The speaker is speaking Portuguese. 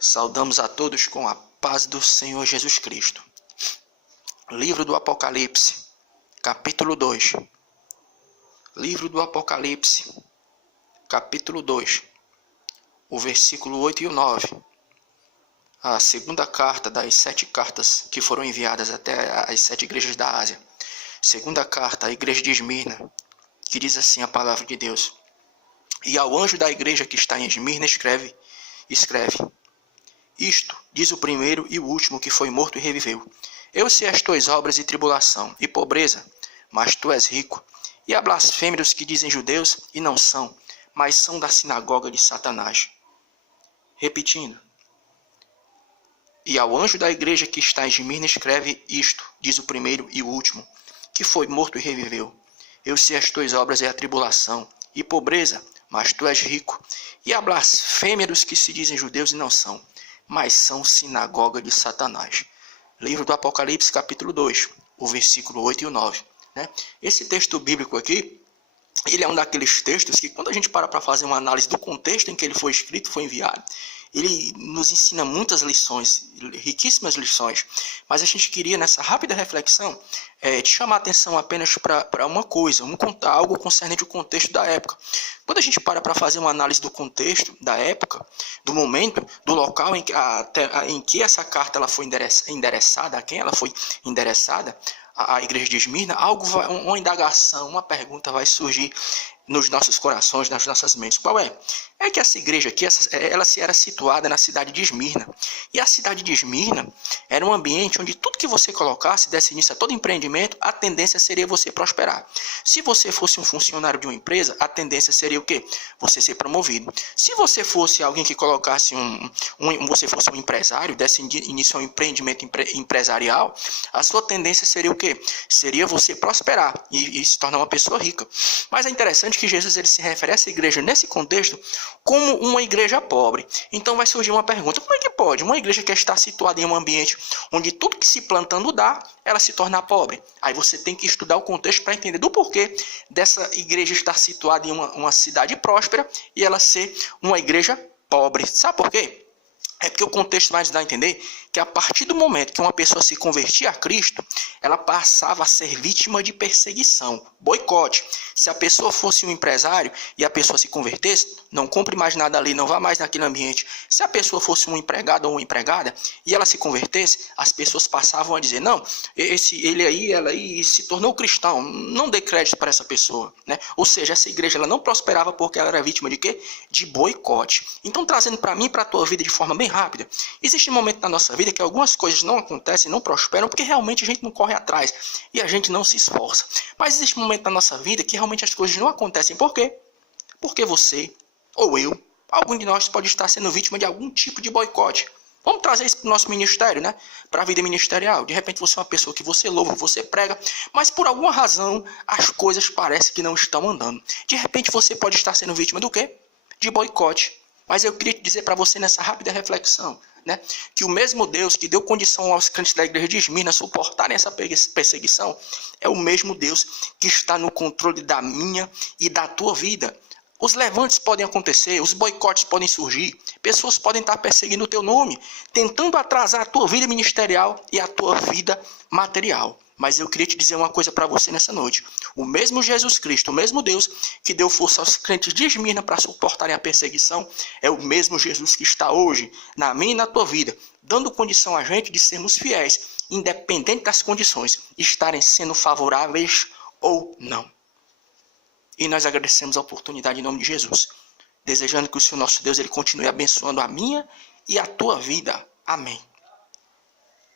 Saudamos a todos com a paz do Senhor Jesus Cristo. Livro do Apocalipse, capítulo 2. Livro do Apocalipse, capítulo 2, o versículo 8 e o 9. A segunda carta das 7 cartas que foram enviadas até as 7 igrejas da Ásia. Segunda carta à igreja de Esmirna, que diz assim a palavra de Deus. E ao anjo da igreja que está em Esmirna escreve. Isto diz o primeiro e o último que foi morto e reviveu. Eu sei as tuas obras e tribulação e pobreza, mas tu és rico. E a blasfêmia dos que dizem judeus e não são, mas são da sinagoga de Satanás. Repetindo. E ao anjo da igreja que está em Esmirna escreve isto, diz o primeiro e o último, que foi morto e reviveu. Eu sei as tuas obras e a tribulação e pobreza, mas tu és rico. E a blasfêmia dos que se dizem judeus e não são, mas são sinagoga de Satanás. Livro do Apocalipse, capítulo 2, o versículo 8 e o 9. Esse texto bíblico aqui, ele é um daqueles textos que quando a gente para fazer uma análise do contexto em que ele foi escrito, foi enviado, ele nos ensina muitas lições, riquíssimas lições, mas a gente queria nessa rápida reflexão te chamar a atenção apenas para uma coisa, algo concernente ao contexto da época. Quando a gente para fazer uma análise do contexto da época, do momento, do local em que essa carta ela foi endereçada, a quem ela foi endereçada, a igreja de Esmirna, uma indagação, uma pergunta vai surgir nos nossos corações, nas nossas mentes. Qual é? É que essa igreja aqui, ela era situada na cidade de Esmirna. E a cidade de Esmirna era um ambiente onde tudo que você colocasse, desse início a todo empreendimento, a tendência seria você prosperar. Se você fosse um funcionário de uma empresa, a tendência seria o quê? Você ser promovido. Se você fosse alguém que colocasse você fosse um empresário, desse início a um empreendimento empresarial, a sua tendência seria o quê? Seria você prosperar e se tornar uma pessoa rica. Mas é interessante que Jesus ele se refere a essa igreja nesse contexto como uma igreja pobre. Então vai surgir uma pergunta: como é que pode uma igreja que está situada em um ambiente onde tudo que se plantando dá, ela se tornar pobre? Aí você tem que estudar o contexto para entender do porquê dessa igreja estar situada em uma cidade próspera e ela ser uma igreja pobre. Sabe por quê? É porque o contexto vai nos dar a entender que a partir do momento que uma pessoa se convertia a Cristo, ela passava a ser vítima de perseguição, boicote. Se a pessoa fosse um empresário e a pessoa se convertesse, não compre mais nada ali, não vá mais naquele ambiente. Se a pessoa fosse um empregado ou uma empregada e ela se convertesse, as pessoas passavam a dizer, não, ela aí se tornou cristão, não dê crédito para essa pessoa, Ou seja, essa igreja ela não prosperava porque ela era vítima de quê? De boicote. Então, trazendo para mim e para a tua vida de forma bem rápida, existe um momento na nossa vida que algumas coisas não acontecem, não prosperam, porque realmente a gente não corre atrás e a gente não se esforça. Mas existe um momento na nossa vida que realmente as coisas não acontecem. Por quê? Porque você, ou eu, algum de nós pode estar sendo vítima de algum tipo de boicote. Vamos trazer isso para o nosso ministério, para a vida ministerial. De repente você é uma pessoa que você louva, você prega, mas por alguma razão as coisas parecem que não estão andando. De repente você pode estar sendo vítima do quê? De boicote. Mas eu queria te dizer para você nessa rápida reflexão, que o mesmo Deus que deu condição aos crentes da igreja de Esmirna suportarem essa perseguição é o mesmo Deus que está no controle da minha e da tua vida. Os levantes podem acontecer, os boicotes podem surgir, pessoas podem estar perseguindo o teu nome, tentando atrasar a tua vida ministerial e a tua vida material. Mas eu queria te dizer uma coisa para você nessa noite. O mesmo Jesus Cristo, o mesmo Deus que deu força aos crentes de Esmirna para suportarem a perseguição, é o mesmo Jesus que está hoje na minha e na tua vida, dando condição a gente de sermos fiéis, independente das condições, estarem sendo favoráveis ou não. E nós agradecemos a oportunidade em nome de Jesus, desejando que o Senhor nosso Deus ele continue abençoando a minha e a tua vida. Amém.